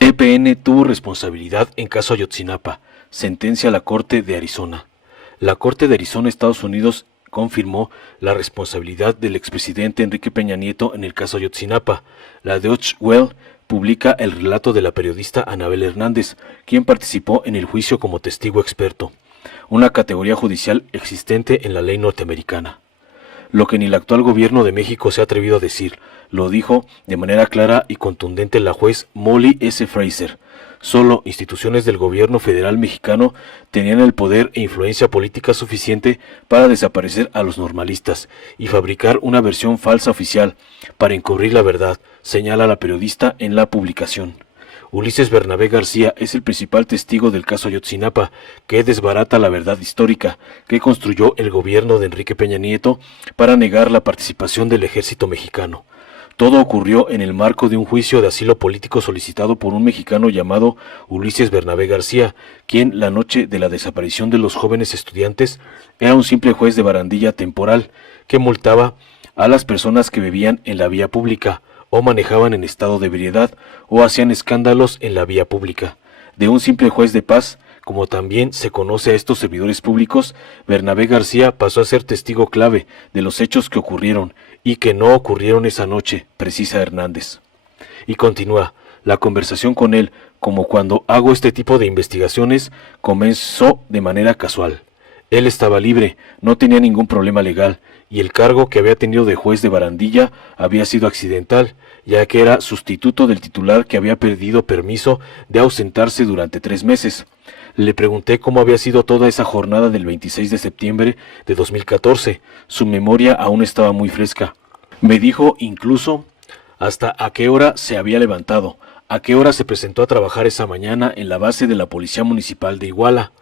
EPN tuvo responsabilidad en caso Ayotzinapa, sentencia la Corte de Arizona. La Corte de Arizona, Estados Unidos, confirmó la responsabilidad del expresidente Enrique Peña Nieto en el caso Ayotzinapa. La Deutsche Welle publica el relato de la periodista Anabel Hernández, quien participó en el juicio como testigo experto, una categoría judicial existente en la ley norteamericana. Lo que ni el actual gobierno de México se ha atrevido a decir, lo dijo de manera clara y contundente la juez Molly S. Fraser. Solo instituciones del gobierno federal mexicano tenían el poder e influencia política suficiente para desaparecer a los normalistas y fabricar una versión falsa oficial para encubrir la verdad, señala la periodista en la publicación. Ulises Bernabé García es el principal testigo del caso Ayotzinapa, que desbarata la verdad histórica que construyó el gobierno de Enrique Peña Nieto para negar la participación del ejército mexicano. Todo ocurrió en el marco de un juicio de asilo político solicitado por un mexicano llamado Ulises Bernabé García, quien la noche de la desaparición de los jóvenes estudiantes era un simple juez de barandilla temporal que multaba a las personas que bebían en la vía pública o manejaban en estado de ebriedad o hacían escándalos en la vía pública. De un simple juez de paz, como también se conoce a estos servidores públicos, Bernabé García pasó a ser testigo clave de los hechos que ocurrieron y que no ocurrieron esa noche, precisa Hernández. Y continúa, la conversación con él, como cuando hago este tipo de investigaciones, comenzó de manera casual. Él estaba libre, no tenía ningún problema legal, y el cargo que había tenido de juez de barandilla había sido accidental, ya que era sustituto del titular que había pedido permiso de ausentarse durante 3 meses. Le pregunté cómo había sido toda esa jornada del 26 de septiembre de 2014. Su memoria aún estaba muy fresca. Me dijo incluso hasta a qué hora se había levantado, a qué hora se presentó a trabajar esa mañana en la base de la Policía Municipal de Iguala,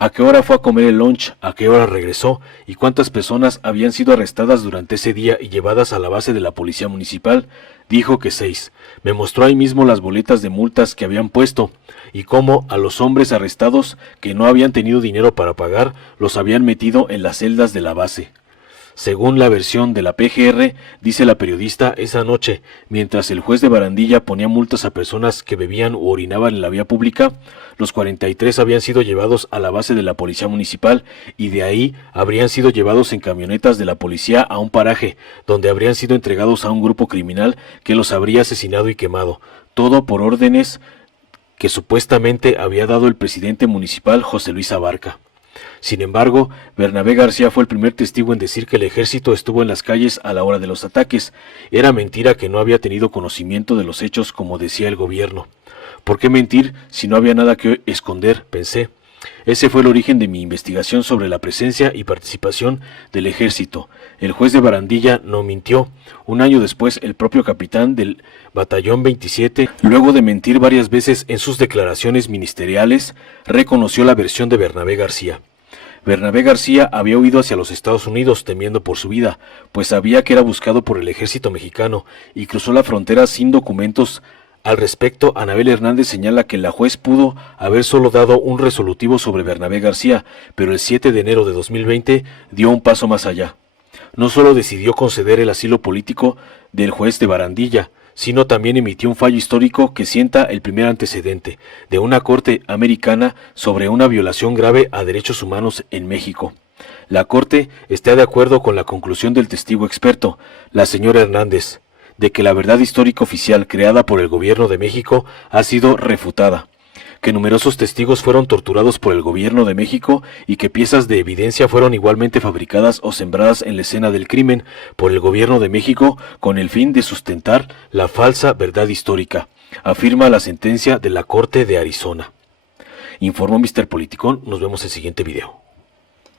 a qué hora fue a comer el lunch, a qué hora regresó y cuántas personas habían sido arrestadas durante ese día y llevadas a la base de la Policía Municipal. Dijo que 6. Me mostró ahí mismo las boletas de multas que habían puesto y cómo a los hombres arrestados que no habían tenido dinero para pagar los habían metido en las celdas de la base. Según la versión de la PGR, dice la periodista, esa noche, mientras el juez de barandilla ponía multas a personas que bebían u orinaban en la vía pública, los 43 habían sido llevados a la base de la Policía Municipal y de ahí habrían sido llevados en camionetas de la policía a un paraje, donde habrían sido entregados a un grupo criminal que los habría asesinado y quemado, todo por órdenes que supuestamente había dado el presidente municipal José Luis Abarca. Sin embargo, Bernabé García fue el primer testigo en decir que el ejército estuvo en las calles a la hora de los ataques. Era mentira que no había tenido conocimiento de los hechos como decía el gobierno. ¿Por qué mentir si no había nada que esconder?, pensé. Ese fue el origen de mi investigación sobre la presencia y participación del ejército. El juez de barandilla no mintió. Un año después, el propio capitán del Batallón 27, luego de mentir varias veces en sus declaraciones ministeriales, reconoció la versión de Bernabé García. Bernabé García había huido hacia los Estados Unidos temiendo por su vida, pues sabía que era buscado por el ejército mexicano y cruzó la frontera sin documentos. Al respecto, Anabel Hernández señala que la juez pudo haber solo dado un resolutivo sobre Bernabé García, pero el 7 de enero de 2020 dio un paso más allá. No solo decidió conceder el asilo político del juez de barandilla, sino también emitió un fallo histórico que sienta el primer antecedente de una corte americana sobre una violación grave a derechos humanos en México. La corte está de acuerdo con la conclusión del testigo experto, la señora Hernández, de que la verdad histórica oficial creada por el gobierno de México ha sido refutada, que numerosos testigos fueron torturados por el gobierno de México y que piezas de evidencia fueron igualmente fabricadas o sembradas en la escena del crimen por el gobierno de México con el fin de sustentar la falsa verdad histórica, afirma la sentencia de la Corte de Arizona. Informó Mr. Politicón, nos vemos en el siguiente video.